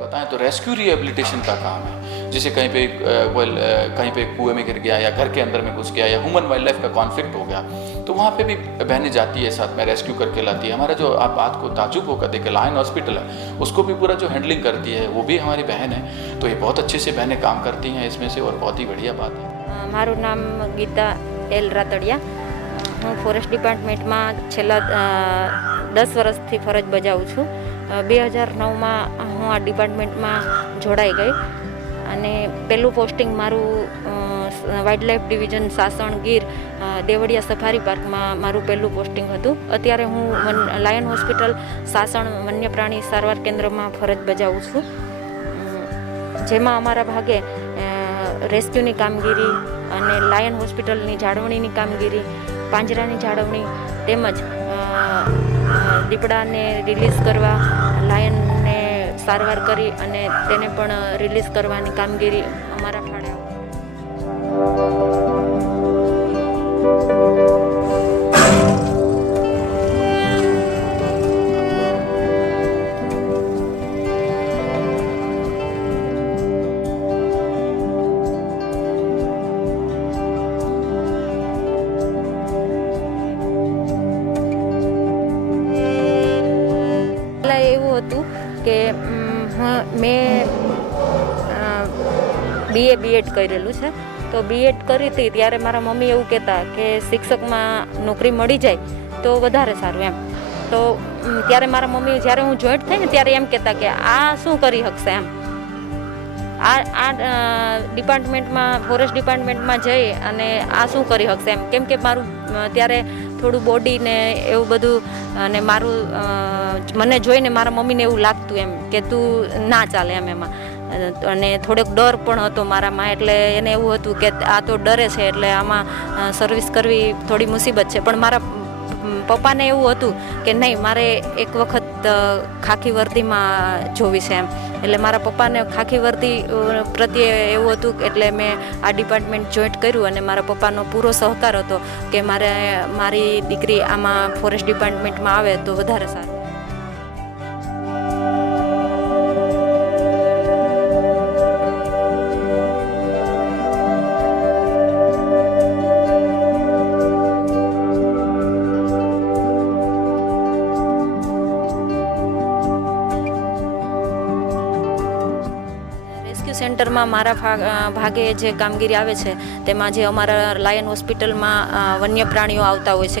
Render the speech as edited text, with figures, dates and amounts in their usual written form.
बताएं तो rescue rehabilitation का काम है। जैसे कहीं पे कुएं में गिर गया या घर के अंदर में घुस गया या ह्यूमन वाइल्ड लाइफ का कॉन्फ्लिक्ट हो गया, तो वहाँ पे भी बहनें जाती है, साथ में रेस्क्यू करके लाती है। हमारा जो आप बात को ताजुब होकर देखें, लायन हॉस्पिटल है, उसको भी पूरा जो हैंडलिंग करती है वो भी हमारी बहन है। तो ये बहुत अच्छे से बहनें काम करती हैं इसमें से, और बहुत ही बढ़िया बात है। મારું નામ ગીતા એલ રાતડિયા, હું ફોરેસ્ટ ડિપાર્ટમેન્ટમાં છેલ્લા 10 વર્ષથી ફરજ બજાવું છું। 2009માં હું આ ડિપાર્ટમેન્ટમાં જોડાઈ ગઈ અને પહેલું પોસ્ટિંગ મારું wild life division Sasan Gir Devaliya safari પાર્કમાં મારું પહેલું પોસ્ટિંગ હતું। અત્યારે હું લાયન હોસ્પિટલ સાસણ વન્યપ્રાણી સારવાર કેન્દ્રમાં ફરજ બજાવું છું, જેમાં અમારા ભાગે રેસ્ક્યુની કામગીરી અને લાયન હોસ્પિટલની જાળવણીની કામગીરી, પાંજરાની જાળવણી તેમજ દીપડાને રિલીઝ કરવા, લાયનને સારવાર કરી અને તેને પણ રિલીઝ કરવાની કામગીરી અમારા ફાળે આવે। એવું હતું કે મેં BA BEd કરેલું છે, તો BEd કરી હતી ત્યારે મારા મમ્મી એવું કહેતા કે શિક્ષકમાં નોકરી મળી જાય તો વધારે સારું એમ। તો ત્યારે મારા મમ્મી જ્યારે હું જોઈન્ટ થઈ ને ત્યારે એમ કહેતા કે આ શું કરી શકશે એમ, આ ડિપાર્ટમેન્ટમાં ફોરેસ્ટ ડિપાર્ટમેન્ટમાં જઈ અને આ શું કરી શકશે એમ, કેમ કે મારું ત્યારે થોડું બોડી ને એવું બધું, અને મારું મને જોઈને મારા મમ્મીને એવું લાગતું એમ કે તું ના ચાલે એમ એમાં, અને થોડોક ડર પણ હતો મારામાં, એટલે એને એવું હતું કે આ તો ડરે છે એટલે આમાં સર્વિસ કરવી થોડી મુસીબત છે। પણ મારા પપ્પાને એવું હતું કે નહીં, મારે એક વખત ખાખી વર્દીમાં જોવી છે એમ, એટલે મારા પપ્પાને ખાખી વર્દી પ્રત્યે એવું હતું, એટલે મેં આ ડિપાર્ટમેન્ટ જોઈન્ટ કર્યું અને મારા પપ્પાનો પૂરો સહકાર હતો કે મારી દીકરી આમાં ફોરેસ્ટ ડિપાર્ટમેન્ટમાં આવે તો વધારે સારું। સેન્ટરમાં મારા ભાગે જે કામગીરી આવે છે તેમાં જે અમારા લાયન હોસ્પિટલમાં વન્ય પ્રાણીઓ આવતા હોય છે